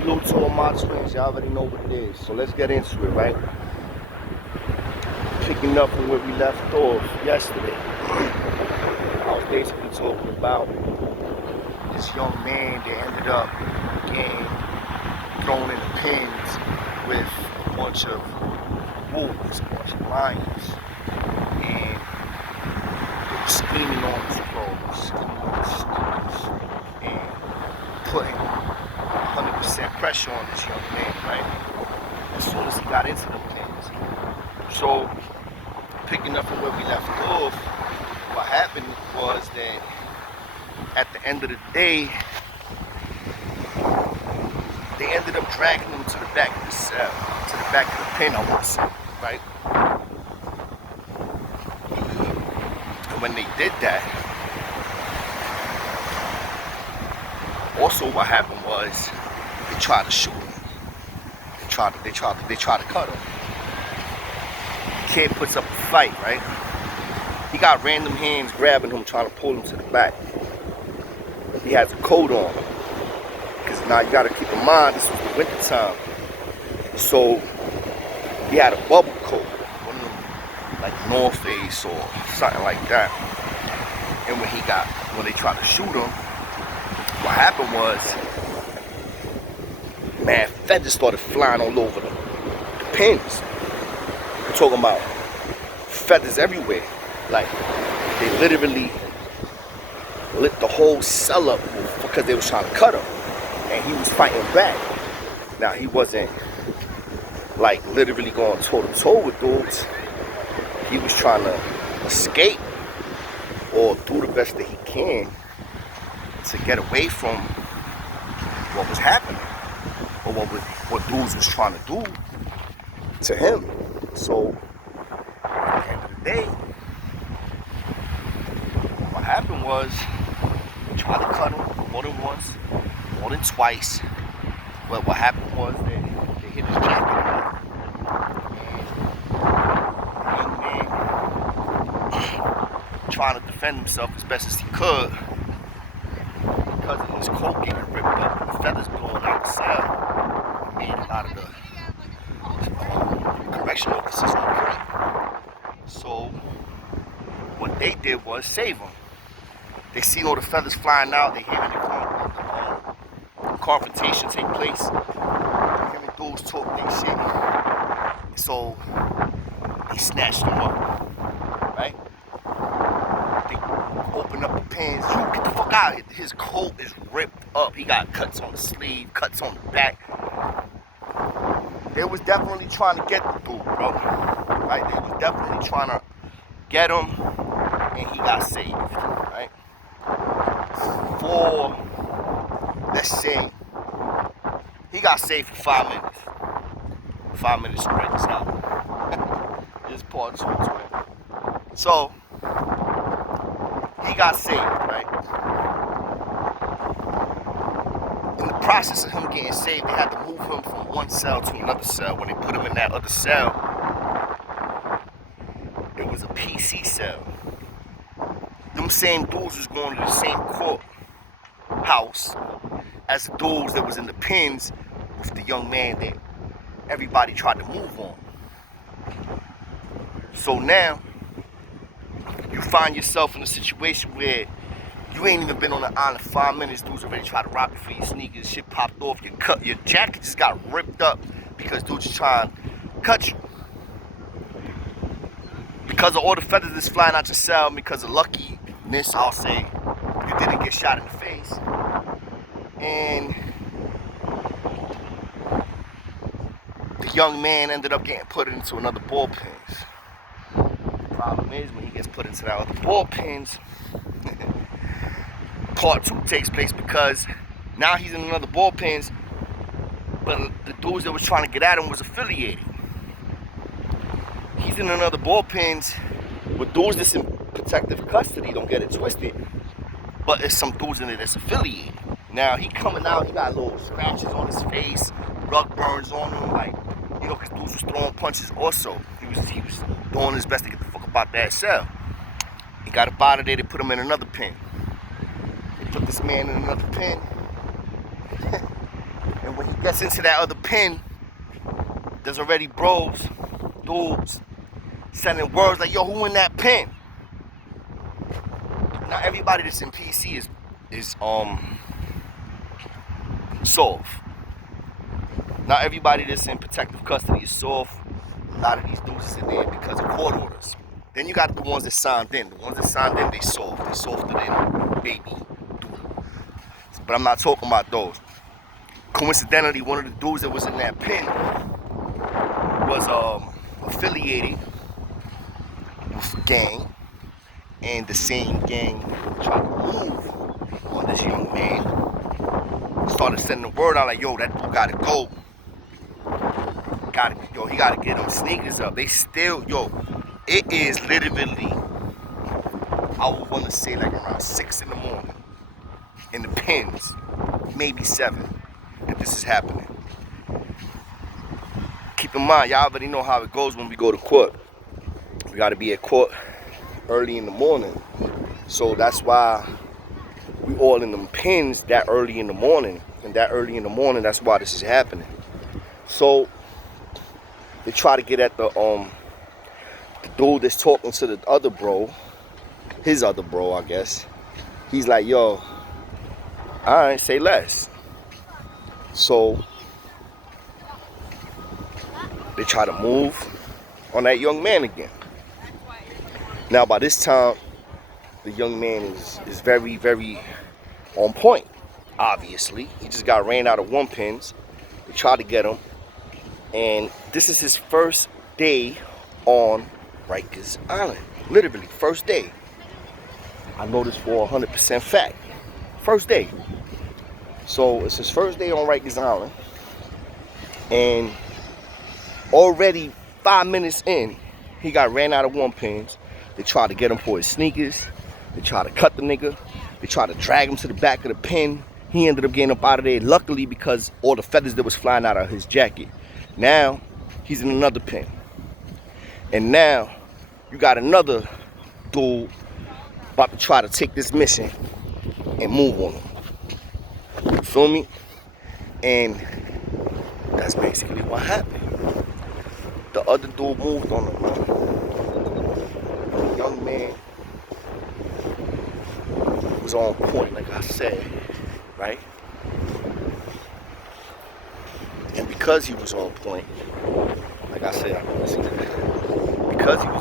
Salute to all my twins. Y'all already know what it is. So let's get into it, right? Picking up from where we left off yesterday. I was basically talking about this young man that ended up getting thrown in the pens with a bunch of wolves, a bunch of lions. And they were screaming on his clothes, screaming on his sneakers, and putting 100% pressure on this young man, right? As soon as he got into the pens. So, picking up from where we left off, what happened was that at the end of the day, they ended up dragging him to the back of the cell, to the back of the pen, I want to say, right? And when they did that, also what happened was they tried to shoot him. They tried to cut him. The kid puts up a fight, right? He got random hands grabbing him, trying to pull him to the back. He has a coat on. Because now you got to keep in mind, this was the winter time. So he had a bubble coat, one of them, like North Face or something like that. And when they tried to shoot him, what happened was, man, feathers started flying all over the pins. We're talking about feathers everywhere. Like, they literally lit the whole cell up because they was trying to cut him. And he was fighting back. Now, he wasn't, like, literally going toe-to-toe with dudes. He was trying to escape or do the best that he can to get away from what was happening or what dudes was trying to do to him. So at the end of the day, what happened was they tried to cut him more than once, more than twice. But what happened was they hit his jacket, and the young man trying to defend himself as best as he could. Because of his coat getting ripped up and the feathers blowing out the cell, made a lot of the correctional officers on the So what they did was save him. They seen all the feathers flying out. They hearing the confrontation take place. They hearing dudes talk their shit. So they snatched him up, right? Open up the pants. You get the fuck out. His coat is ripped up. He got cuts on the sleeve, cuts on the back. They was definitely trying to get the dude, bro. Right? They was definitely trying to get him, and he got saved, right? For, let's say, he got saved for 5 minutes. 5 minutes to break this out. This part 2 to it. So, he got saved, right? In the process of him getting saved, they had to move him from one cell to another cell. When they put him in that other cell, it was a PC cell. Them same dudes was going to the same courthouse as the dudes that was in the pens with the young man that everybody tried to move on. So now, you find yourself in a situation where you ain't even been on the island 5 minutes, dudes already tried to rob you for your sneakers, shit popped off, your jacket just got ripped up because dudes just trying to cut you. Because of all the feathers that's flying out your cell, because of luckiness, I'll say, you didn't get shot in the face. And the young man ended up getting put into another bullpen. The problem is, when he gets put into that other bullpens, part 2 takes place because now he's in another bullpens, but the dudes that was trying to get at him was affiliated. He's in another bullpens with dudes that's in protective custody, don't get it twisted, but it's some dudes in there that's affiliated. Now he coming out, he got little scratches on his face, rug burns on him, like, you know, because dudes was throwing punches also. He was doing his best to get the fuck up out that cell. He got up out of there, they put him in another pen. They put this man in another pen. And when he Gets into that other pen. There's already bros, dudes, sending words like, yo, who in that pen? Not everybody that's in PC is soft. Not everybody that's in protective custody is soft. A lot of these dudes is in there because of court orders. Then you got the ones that signed in. The ones that signed in, they soft. They softer than baby doodle. But I'm not talking about those. Coincidentally, one of the dudes that was in that pen was affiliated with a gang, and the same gang tried to move on this young man. Started sending the word out like, yo, that dude gotta go. He gotta get them sneakers up. They still, yo, it is literally, I would want to say like around 6 in the morning in the pens, maybe 7, that this is happening. Keep in mind, y'all already know how it goes when we go to court. We gotta be at court early in the morning. So that's why we all in them pens that early in the morning. And that early in the morning, that's why this is happening. So they try to get at the dude that's talking to the other bro, his other bro, I guess. He's like, yo, alright, say less. So they try to move on that young man again. Now by this time, the young man is very, very on point. Obviously, he just got ran out of 1 pens. They tried to get him, and this is his first day on Rikers Island. Literally, first day. I know this for 100% fact. First day. So it's his first day on Rikers Island, and already 5 minutes in, he got ran out of 1 pens. They tried to get him for his sneakers. They tried to cut the nigga. They tried to drag him to the back of the pen. He ended up getting up out of there, luckily, because all the feathers that was flying out of his jacket. Now, he's in another pen. And now, you got another dude about to try to take this mission and move on him. You feel me? And that's basically what happened. The other dude moved on him, man. The young man was on point, like I said, right? And because he was on point, like I said, because he was